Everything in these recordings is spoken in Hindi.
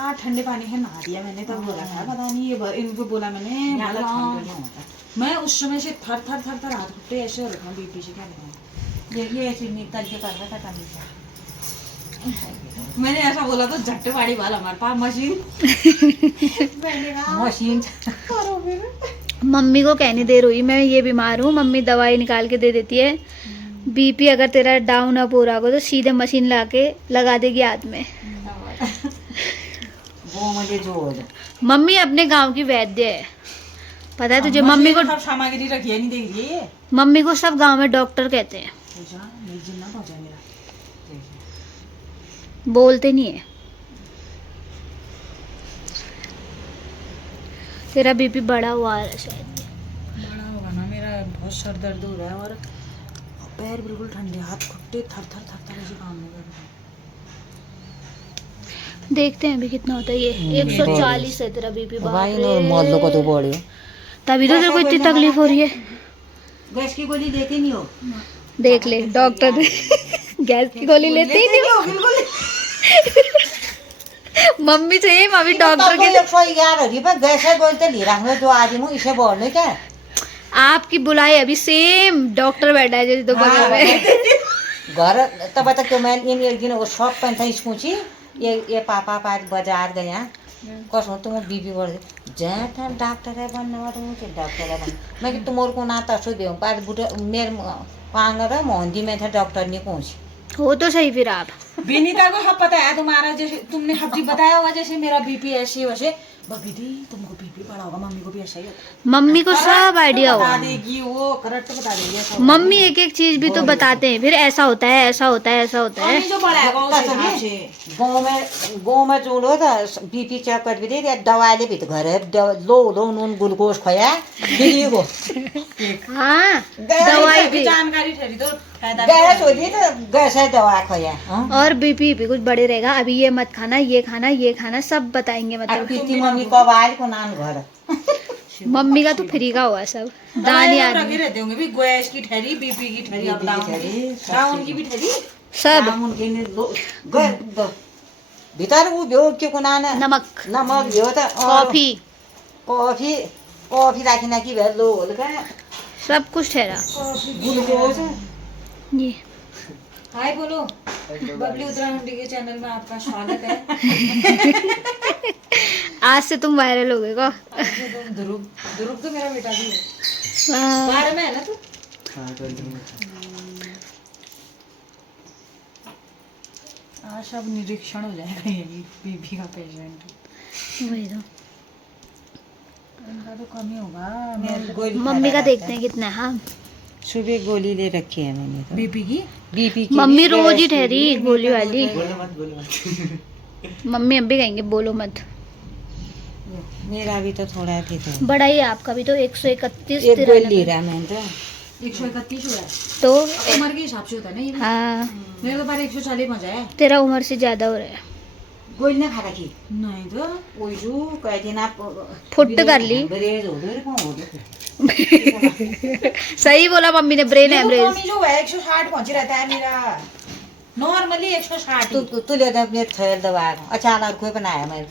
हाँ ठंडे पानी से नहा दिया मैंने, तब बोला था पता नहीं ये इनको बोला मैंने। मैं उस समय से थर थर थर थर हाथ घुटते ऐसे हो रहे थे बीपी से, क्या बताऊं ये ऐसे निकल के कर रहा था कल। मैंने ऐसा बोला तो झट्टे वाली वाला हमारे पास मशीन करो फिर। मम्मी को कहने दे रही मैं ये बीमार हूँ, मम्मी दवाई निकाल के दे देती है। बीपी अगर तेरा डाउन अप हो रहा हो तो सीधे मशीन ला के लगा देगी हाथ में। वो मुझे जो मम्मी अपने गांव की वैद्य है, पता है तुझे। मम्मी को सामग्री रखी है, नहीं देख रही है। मम्मी को सब गांव में डॉक्टर कहते हैं, बोलते नहीं है। तेरा बीपी बढ़ा हुआ है शायद। बड़ा होगा ना, मेरा बहुत सर दर्द हो रहा है और पैर बिल्कुल ठंडे, हाथ घुटते थर थर थर थर ऐसे काम नहीं कर रहे। देखते हैं अभी कितना होता है। ये 140 है तेरा बीपी। भाई नॉर्मल को तो बढ़े, तभी तो तेरे को इतनी तकलीफ हो रही है। गैस की गोली लेते नहीं हो? देख ले डॉक्टर गैस की गोली लेते ही नहीं हो बिल्कुल। मम्मी चाहिए, मम्मी डॉक्टर के 111 होगी पर गैस की गोली तो ले रहा जो आदमी हूँ इसे बोल ले क्या। आपकी बुलाई अभी सेम डॉक्टर बैठा है जैसे तो बगल में। घर तब बता क्यों मैं इन एक दिन वो शॉप पहन था इसपूछी ये पापा पास बाजार गया कसो तुम बीबी बढ़ जाता डॉक्टर है बनने वाला मुझे डॉक्टर है बन मैं कि तुम्हारे को ना तसो दे पास बुढ़े मेरे पांग रहा मोहंदी में था डॉक्टर ने पहुंची हो तो सही फिर आप। विनीता को हब पता है तुम्हारा, जैसे तुमने हब्जी बताया होगा जैसे मेरा बीपी ऐसे वैसे बबीदी तुमको बीपी बढ़ा होगा, मम्मी को भी ऐसा ही होता। मम्मी को सब आइडिया होगा, बता देगी वो करेक्ट बता देगी। मम्मी एक एक चीज भी तो बताते हैं, फिर ऐसा होता है ऐसा होता है ऐसा होता है। जो बढ़ाएगा उस हिसाब से गाँव में जोड़ो था बीपी चेक कर भी दे दवा ले भी तो घर लो लो नून ग्लूकोज खोया वो हाँ दवाई भी जानकारी ठहरी तो गैस होगी तो गैस है दवा खोया। और बीपी भी कुछ बड़े रहेगा, अभी ये मत खाना ये खाना ये खाना सब बताएंगे। मतलब मम्मी को आवाज को नाम घर मम्मी का तो फ्री का हुआ सब दानी आदमी रहते होंगे भी गैस की ठहरी बीपी की ठहरी डाउन की भी ठहरी सब भीतर वो बेव के को नाना नमक नमक यो त कॉफी कॉफी कॉफी राखिना की भे लो का सब कुछ ठहरा। ग्लूकोज ये हाय बोलो बबली उत्तराखंडी के चैनल में आपका स्वागत है। आज से तुम वायरल हो गए को। ध्रुव ध्रुव तो मेरा बेटा भी है, वाह। 12 में है ना तू? आज सब निरीक्षण हो जाएगा ये बीपी का पेशेंट। वही तो इनका तो कम ही होगा। मम्मी का देखते हैं कितना है। हाँ सुबह गोली ले रखी है मैंने तो। बीपी की मम्मी रोज ही ठहरी गोली वाली। मम्मी अब भी कहेंगे बोलो मत। मेरा भी तो थोड़ा भी था बड़ा ही आपका भी तो 131 एक गोली ले रहा मैं तो 131 हुआ तो उम्र के हिसाब से होता है ना ये। हाँ मेरे तो पर 140 मजा है। तेरा उम्र से ज्यादा हो रहा है। गोली ना खा रखी नहीं तो कोई जो कह देना फुट कर ली। ब्रेज हो गए कौन हो गए। सही बोला मम्मी ने, ब्रेन एवरेज जो है 160 पहुंच रहता है मेरा नॉर्मली 160। तू ले अपने थैल दवा अचानक कोई बनाया मैं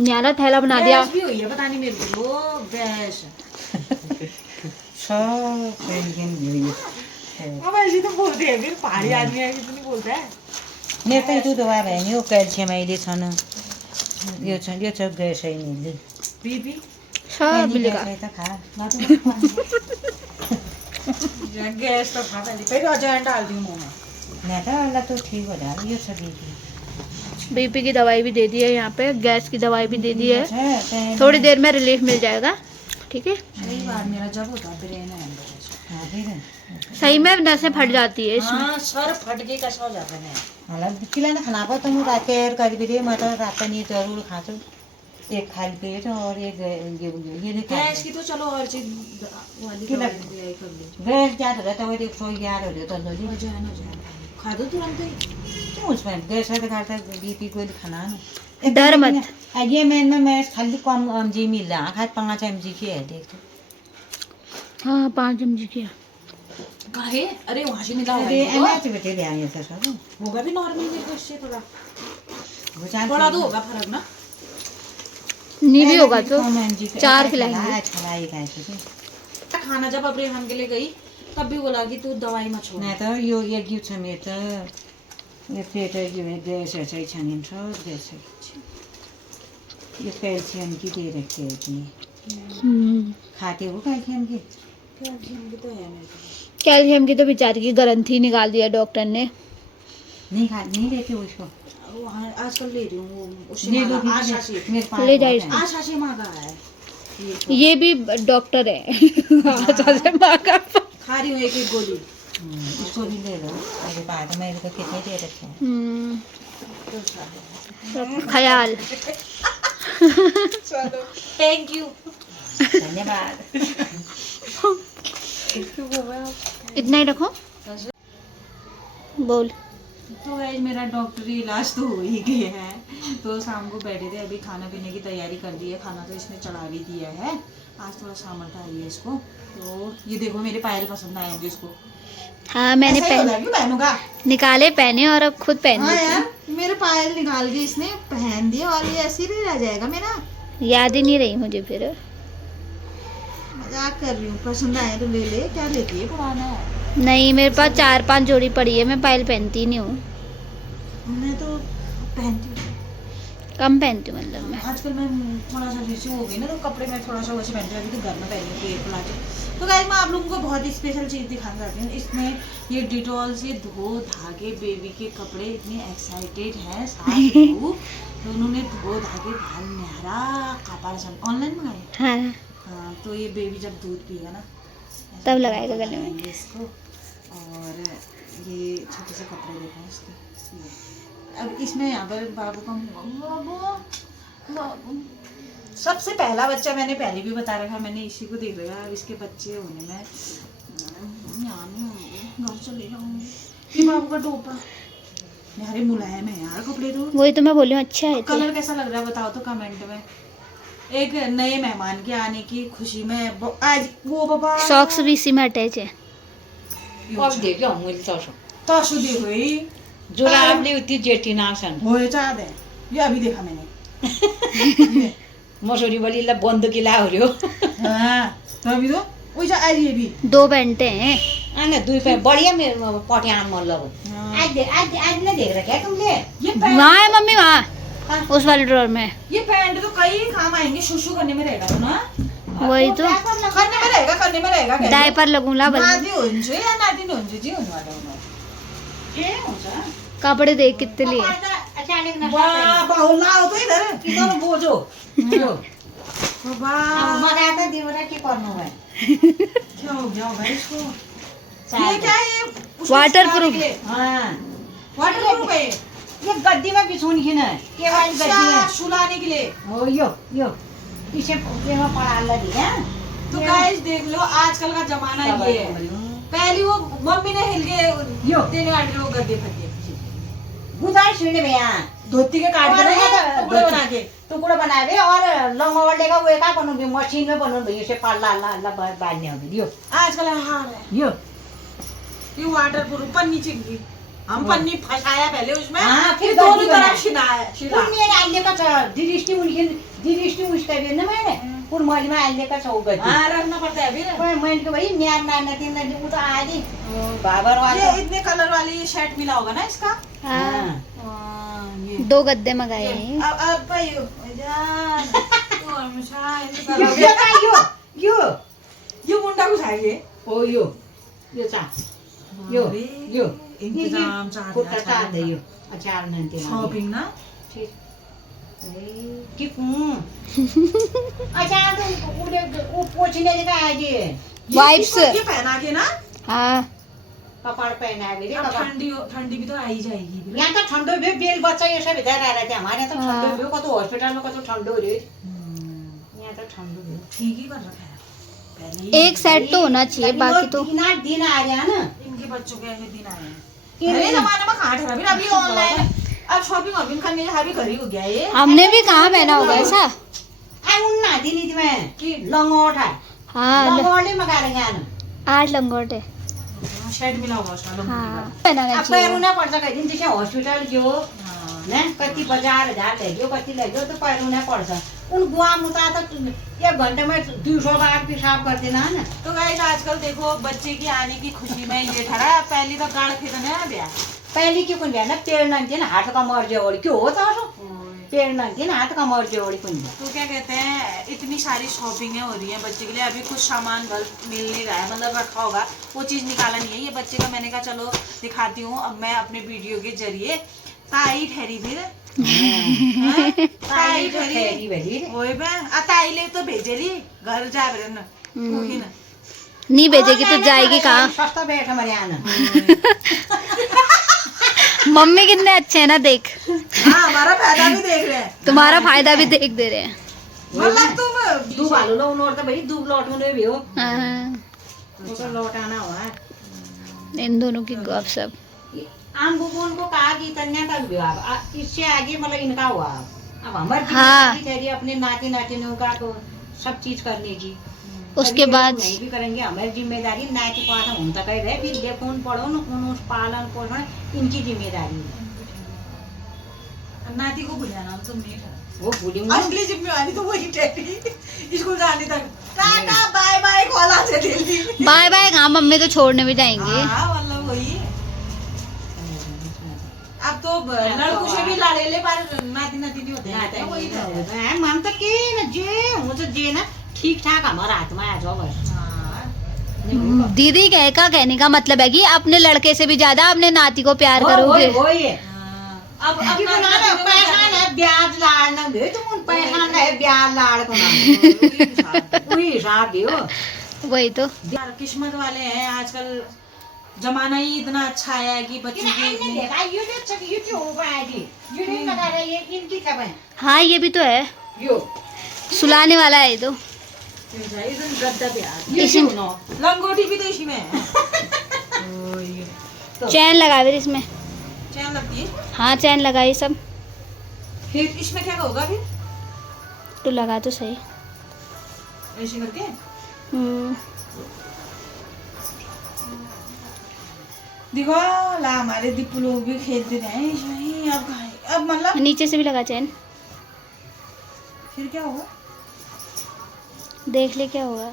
न्यारा थैला बना दिया। भी हुई है पता नहीं मेरे को गैस सब अब ऐसे तो बोलते हैं फिर पहाड़ी आदमी ऐसे तो नहीं बोलता है। मेरे तो दवा है नहीं वो कैल्शियम आइले छन यो छ गैस है नहीं बीपी सब मिलेगा। गैस तो खा पहले फिर अजवाइन डाल दी मुंह में मैं तो वाला तो ठीक हो जाएगा। ये सब बीपी की दवाई भी दे दी है, यहाँ पे गैस की दवाई भी दे दी है। थोड़ी देर में रिलीफ मिल जाएगा। ठीक है सही बात मेरा जब होता ब्रेन है सही में नसें फट जाती है इसमें। हाँ सर फट के कैसा हो जाता है हालांकि खिलाना खाना पर तुम रात कर भी दे मैं तो रात नहीं जरूर खाती एक खाली पेट और एक ये गैस की तो चलो हर चीज वाली गैस क्या हो जाता है 111 हो जाता है खा दो तुरंत ही क्यों उसमें गैस है तो खाता बीपी कोई खाना डर मत। ये मैं खाली कम mg मिल रहा है 5 mg की है देख तो। हाँ 5 mg की काहे? अरे वहाँ से मिला अरे होगा एमएच बेटे ले आए थे सब होगा भी नॉर्मल मेरे को इससे थोड़ा वो चार थोड़ा तो होगा फर्क ना। नहीं भी होगा तो 4 खिलाएंगे। खिलाई खाए थे खाना जब अब रेहान के लिए गई तब भी बोला कि तू दवाई मत छोड़। ना त यो एक गीत छ मेरो त यो पेट यो ग्यासहरू चाहिँ छानिन्छ ग्यास यो कैल्सियम की दे रखी है कि खाते हो कैल्शियम की कैल्शियम भी तो है मेरे को। कैल्शियम की तो बेचारी की ग्रंथि निकाल दिया डॉक्टर ने। नहीं लेते उसको वहाँ आजकल ले रही हूँ वो उससे ले लो मांगा, आशा से मेरे पास ले जाइए। बहुत है। आशा से मांगा है। ये भी डॉक्टर है। आशा से मांगा। खा रही हूँ एक एक गोली। इसको भी ले लो मेरे पास मैंने तो कितने दे रखे हैं सब ख्याल। Thank you. धन्यवाद इतना ही रखो। बोल। तो गाइस मेरा डॉक्टरी इलाज तो हो ही गया है। तो शाम को बैठे थे, अभी खाना पीने की तैयारी कर दी है। खाना तो इसने चढ़ा भी दिया है। आज थोड़ा सामर्थ्य आई है इसको। तो ये देखो मेरे पायल पसंद आए होंगे इसको। हाँ मैंने ऐसा ही होता है क्यों पहनूंगा? निकाले पहने और अब खुद पहन हाँ लेती यार मेरे पायल निकाल के इसने पहन दिया और ये ऐसे ही रह जाएगा मेरा। हूँ। याद ही नहीं रही मुझे फिर। मजाक कर रही हूँ, पसंद आए तो ले ले। क्या लेती है, पुराना है। नहीं मेरे पास 4-5 जोड़ी पड़ी है, मैं पायल पहनती नहीं हूँ। मैं तो पहनती हूँ। कम पहनती हूँ मतलब मैं। आजकल मैं थोड़ा सा जैसे हो गई ना, तो कपड़े में थोड़ा सा वैसे पहनती हूँ। अभी तो घर में पहन के फुला के। तो गाइस मैं आप लोगों को बहुत ही स्पेशल चीज़ दिखाना चाहती हूँ। इसमें ये डिटॉल से धो धागे बेबी के कपड़े इतने एक्साइटेड हैं सास बहू। तो उन्होंने धो धागे भाल न्यारा कपड़ा सब ऑनलाइन मंगाए। हाँ हाँ तो ये बेबी जब दूध पिएगा ना तब लगाएगा गले में। लगाएंगे इसको। और ये छोटे से कपड़े देखो इसके। ये। अब इसमें यहाँ पर बाबू का बाबू सबसे पहला बच्चा मैंने पहले भी बता रखा, मैंने इसी को देख रखा। अब इसके बच्चे होने में यहाँ नहीं होंगे, घर चले जाऊंगी। ये बाबू का टोपा यार ये मुलायम है यार कपड़े तो। वही तो मैं बोली हूँ अच्छा है। कलर कैसा लग रहा है बताओ तो कमेंट में। एक नए मेहमान के आने की खुशी में आज वो बाबा सॉक्स भी इसी में अटैच है। अब देखियो मैले तसो ताशु देखो ये जुराबले उति जेठी नाछन् हो चाँद है। ये अभी देखा मैंने। मसोरी बलिलाई बन्दुकी लाओ हाँ तो अभी तो वही जा आई ये भी 2 बेंटे हैं। अन्य दुई पे बढ़िया में पटियाना मन लगो हाँ। आज नहीं देख रहा क्या तुमले ये पैंट वहाँ है मम्मी, वहाँ उस वाले ड्रॉर में। ये पैंट तो कई काम आएंगे। शुशु करने में रहेगा तो ना। वही तो करने में रहेगा क्या? डायपर लगूंगा बल। नादी हुन्छ या नादी हुन्छ जी हुनुवाला हुनु के हुन्छ। कपड़े देख कितने लिए। अचानक न वाह बाहुला हो तो इधर किन बोझो यो वाह मगा त दिउरा के गर्नु भयो क्या हो गया होगा इसको? ये क्या है? ये उसको वाटरप्रूफ। सुखाने के लिए। हाँ वाटरप्रूफ है ये। ये गद्दीमा बिछाउने किन के वाली गद्दीमा अच्छा सुलाने के लिए। हो यो इसे प्रेमा पडाल्ला दिया तो गाइस देख लो आजकल का जमाना ये है। पहले वो मम्मी ने हिल के यो। देने वाले वो गद्दे फद्दे गुजारिश हुने भैया धोती के काट और के ये ना टुकड़े बना के। टुकड़ा बनाए भे और लंगोटे का वो का बनाऊंगी मशीन में बनाऊंगी इसे पाला ला ला बांधने होगी यो आजकल हार है यो ये वाटरप्रूफ पन्नी चिंगी। हम पन्नी फंसाया पहले उसमें। हाँ, फिर फिर दोनों गद्दी तरफ बनाया। शिला कुन मेरे अहिलेका छ दृष्टि उसका भी न मैंने कुन महिमा अहिलेका छ गति हाँ रखना पड़ता है अभी। मैले भाई न्यार नाना तिनीहरूले उता आदि बाबर ये वाला इतने कलर वाली ये शर्ट मिला होगा ना इसका। हाँ ये 2 गद्दे मंगाए हैं। अब भाई जान तो हमेशा इनके यो कलर का यो ये मुंडा को चाहिए। ओ यो चा यो यो इंतजाम खुट्टा चार्दै यो अचार नन्ते शॉपिंग ना। कि अचार तो उले उ पोछिने का आजी वाइप्स। ये पहना के ना हाँ कपाड़ पहनाले रे अब कपाड़ ठंडी भी तो आ ही जाएगी फिर। यहाँ त ठन्डो भयो बेल बच्चा यो सब भित्र आएर चाहिँ हमारे त ठन्डो भयो कतो हस्पिटलमा कतो ठन्डो रे यहाँ त ठन्डो भयो ठीक ही कर रखा है पहले ही। एक सेट तो होना चाहिए, बाकी तो दिन आ गया ना इनके बच्चों के ऐसे दिन आए हैं। पहले जमाने में कहाँ ठहरा फिर अभी ऑनलाइन अब शॉपिंग वॉपिंग करने अभी घर ही हो गया ये। हमने भी कहाँ पहना होगा ऐसा। आ उन्ना दिनी तिमी कि लंगोट है हाँ लंगोटले मगाएर यहाँ 8 लंगोट है। शेड मिला होगा उसका लंबी हाँ वाला। पहनाना अब चाहिए। पैरू ना पड़ सके दिन जैसे हॉस्पिटल जो हाँ। ने कति 50,000 ले गयो कति ले गयो तो पैरू ना पड़ सक उन गुआ मुता तो 1 घंटे में 200 बार पेशाब कर देना है ना। तो गाइस आजकल देखो बच्चे की आने की खुशी में ये ठहरा, पहली तो गाड़ खेतने आ गया। पहले के कुन ना पेड़ नंगे ना हाथ का मर जोड़ी क्यों होता है पेड़ नंगे ना हाथ का मर जोड़ी कुन तो क्या कहते हैं, इतनी सारी शॉपिंग हो रही है बच्चे के लिए, अभी कुछ सामान घर मिल नहीं रहा है, मतलब रखा होगा वो चीज़ निकाला नहीं है ये बच्चे का। मैंने कहा चलो दिखाती हूँ अब मैं अपने वीडियो के जरिए। ताई ठहरी फिर हाँ? ताई ठहरी वही पे ताई ले तो भेजे ली घर जा रहे ना होगी ना। नहीं भेजेगी तो जाएगी कहाँ। सस्ता बैठ हमारे आना मम्मी कितने अच्छे हैं ना, देख हाँ हमारा फायदा भी देख रहे हैं, तुम्हारा फायदा भी देख दे रहे हैं। मतलब तुम दूब आलू लो उनोर तो भाई दूब लौट में भी हो हाँ, तो लौट आना हुआ इन दोनों की गपशप। आम बुबुन को कहा कि कन्या का विवाह इससे आगे मतलब इनका हुआ अब हमारी हाँ। जिम्मेदारी ठहरी अपने नाती नातिनों का तो सब चीज करने की। उसके अभी बाद नहीं भी करेंगे हमारी जिम्मेदारी नाती पास हम तक ही रहे फिर देखो पढ़ो न उन पालन पोषण इनकी जिम्मेदारी है। नाती को बुलाना तुम नहीं ठहरा, वो भूली असली जिम्मेवारी तो वही ठहरी स्कूल जाने तक। टाटा बाय बाय कॉला से दिल्ली बाय बाय कहाँ, मम्मी तो छोड़ने भी जाएंगे। हाँ मतलब वही। अब तो लड़कों से भी लाड़ेले पर नाती नाती नहीं होते हैं, वही तो है। मन तो के न जे हूँ तो जे ना ठीक ठाक हमारा हाथ में आ जाओ बस। हाँ। दीदी का कहने का मतलब है कि अपने लड़के से भी ज्यादा अपने नाती को प्यार करोगे। वही है अब कि अपना ना नाती पैसा ना ब्याज लाड़ ना दे तुम पैसा ना है ब्याज लाड़ को ना वही हिसाब दियो। वही तो यार किस्मत वाले हैं आजकल, जमाना ही इतना अच्छा आया है कि बच्चों की यूट्यूब लगा रही है इनकी सब है हाँ ये भी तो है, यो सुलाने वाला है ये तो। गद्दा पे यार इसी लंगोटी भी तो इसी में है। ओ, ये। चैन लगा फिर इसमें। चैन लगती है हाँ चैन लगाई सब फिर इसमें क्या होगा फिर तो लगा तो सही। ऐसे करके। हम्म, देखो ला हमारे दीपू लोग भी खेलते रहे हैं इसमें ही। अब मतलब नीचे से भी लगा चैन, फिर क्या होगा देख ले क्या होगा।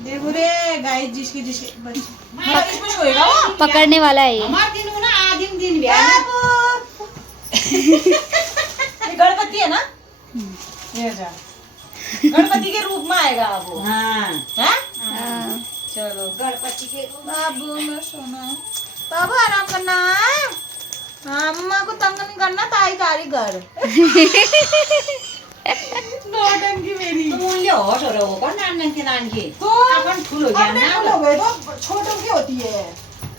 देखो रे गाइस जिसके जिसके बच्चे मतलब इसमें सोएगा वो। पकड़ने वाला है ये। हमारे दिन हो ना आदिम दिन भी है ये गणपति है ना, ये जा गणपति के रूप में आएगा अब वो। हाँ हैं? हाँ। चलो गणपति के बाबू मैं सोना बाबू आराम करना है। हाँ मम्मा को तंग नहीं करना, ताई तारी घर नौटंकी मेरी। तुम उनले होश हो रहे हो कौन नान के नान के तो अपन फूल हो गया अपने ना फूल हो गए तो छोटों की होती है।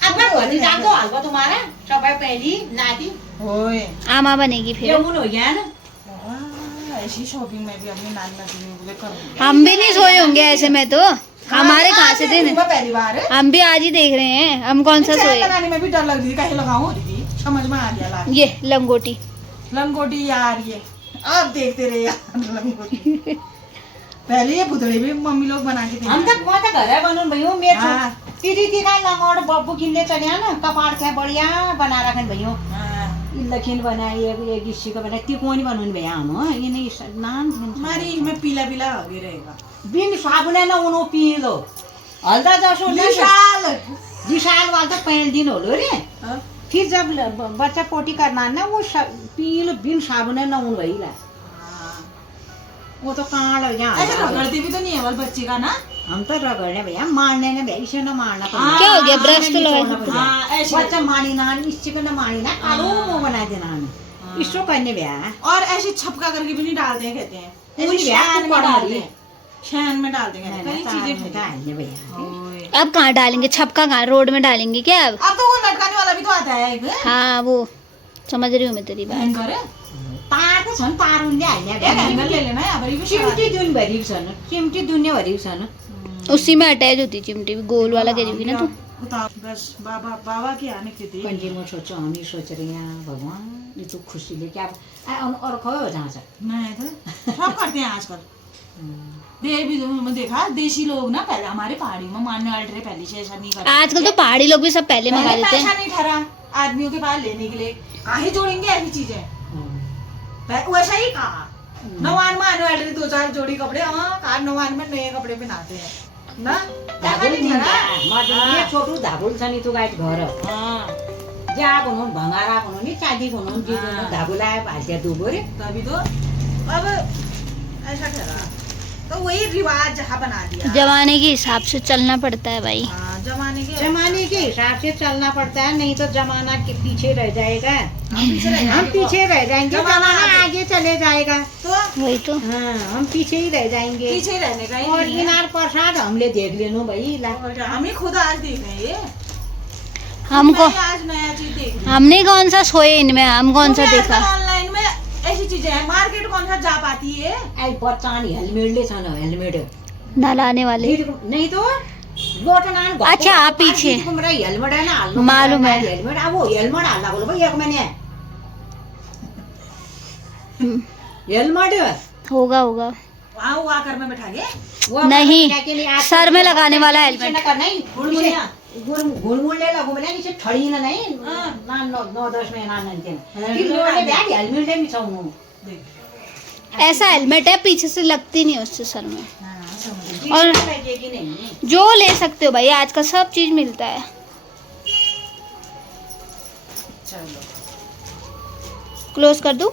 अपन भनी जान दो हलवा तुम्हारा सब पहली नाती ओए आमा बनेगी ये फिर। मुन हो गया ना ऐसी शॉपिंग में भी अपनी नानी नाती ने बोले करूँगी। हम भी नहीं सोए होंगे ऐसे में तो, हमारे कहाँ से दिन। पहली बार है। हम भी आज ही देख रहे हैं, हम कौन सा चैन सोए। लगाने में भी डर लग रही थी, कहीं लगाऊं दीदी समझ में आ गया ला ये लंगोटी लंगोटी यार ये अब देखते रहे यार लंगोटी। पहले ये भुतड़े भी मम्मी लोग बना के हम तक वहाँ तक घर है बनूं भैया मेरे हाँ। दीदी ती का लंगोड़ बब्बू किन्ने चले ना कपाड़ के बढ़िया बना रखन भैया लखीन बनाई ये गिस्सी का बनाई ती कौन बनूं भैया हम ये नहीं नाम हमारी इसमें पीला पीला आगे रहेगा। बिन साबुन है ना उनो पी लो हल्दा जसो विशाल विशाल वाला तो 5 दिन हो लो रे हाँ? फिर जब बच्चा पोटी करना ना वो पी लो बिन साबुन है ना उन वही ला वो तो कहाँ लग ऐसे जाए रगड़ती भी तो नहीं है वाल बच्चे का ना। हम तो रगड़ने भैया मारने ने भैया इसे ना मारना हाँ, क्या हो गया, ब्रश तो लगाओ। हाँ, ऐसे बच्चा मानी ना इससे को ना मानी ना कालो मुंह बना देना हमें इसको करने भैया और ऐसे छपका करके भी नहीं डालते हैं कहते हैं, उन ऐसे ब्याह शैन को में पड़ा डालते रही। हैं, शैन में डालते हैं कई चीजें ठहरी। डालने भैया ओए। अब कहाँ डालेंगे, छपका कहाँ, रोड में डालेंगे क्या अब। अब तो वो लटकाने वाला भी तो आता है एक हाँ वो समझ रही हूँ मैं तेरी बात। हैंगर है, तार तो छन् तार उनले हाल्ने एक हैंगर ले लेना है अब ये भी चिमटी दुन भरिको छन् चिमटी दुन्ने भरिको छन् उसी में अटैच होती चिमटी भी, गोल वाला करेगी ना तू। उतार बस बाबा बाबा की आने की थी। पंजी म सोचो हम ही सोच रहे हैं भगवान ये तो खुशी लेके अब और खो हो जहाँ से मैं तो सब करते हैं आजकल। देर भी मैं देखा देसी लोग ना पहले हमारे पहाड़ी में मानने वाले थे, पहले से ऐसा नहीं करते। आजकल तो पहाड़ी लोग भी सब पहले मंगा पहले लेते पैसा हैं। नहीं ठहरा आदमियों के पास लेने के लिए, काहे जोड़ेंगे ऐसी चीजें। वैसा ही कहा नवान में आने वाले थे 2-4 जोड़ी कपड़े, हाँ कार नवान में नए कपड़े पहनाते हैं ना। पैसा नहीं ठहरा। छोटू धागुल छ नि तू गाइट घर जा बनून भंगारा बनून नि चांदी बनून जी धागुला भाज्या दुबो रे तभी तो अब ऐसा ठहरा, तो वही रिवाज जहाँ बना दिया। जमाने के हिसाब से चलना पड़ता है भाई। हाँ, जमाने के हिसाब से चलना पड़ता है, नहीं तो जमाना के पीछे रह जाएगा। हम पीछे पीछे रह जाएंगे, जमाना जमाना आगे चले जाएगा। तो वही तो। हाँ, हम पीछे ही रह जाएंगे। पीछे रहने का ही और नहीं है। इनार प्रसाद हमले देख लेनो भाई ला। और क्या, हम ही खुद आज देख रहे हैं ये। हमको मैं आज नया चीज देख रही हूँ। हमने कौन सा सोए इनमें, हम कौन सा देखा। ऑनलाइन में ऐसी चीजें हैं, मार्केट कौन सा जा पाती है। आई बच्चा नि हेलमेट ले छ न हेलमेट नलाने वाले। नहीं तो गोटनान अच्छा, आप पीछे। मेरा हेलमेट है ना हाल्नु मालूम है। हेलमेट अब वो हेलमेट हाल्ला बोलो भाई एक महीने हेलमेट होगा होगा। वहाँ वो आकर में बैठा गए वो नहीं, क्या के लिए आप सर में लगाने वाला हेलमेट। नहीं गुड़मुड़िया। गुड़मुड़ ले लगो बोले नीचे ठड़ी न नहीं हाँ। ना 9-10 में ना नंते हेलमेट कि लोले आ बैग हेलमेट ले मिछाउनु देख। ऐसा हेलमेट है, पीछे से लगती नहीं उससे सर में। हाँ, समझ गई। और कि नहीं जो ले सकते हो भाई, आजकल सब चीज मिलता है। चलो क्लोज कर दूं?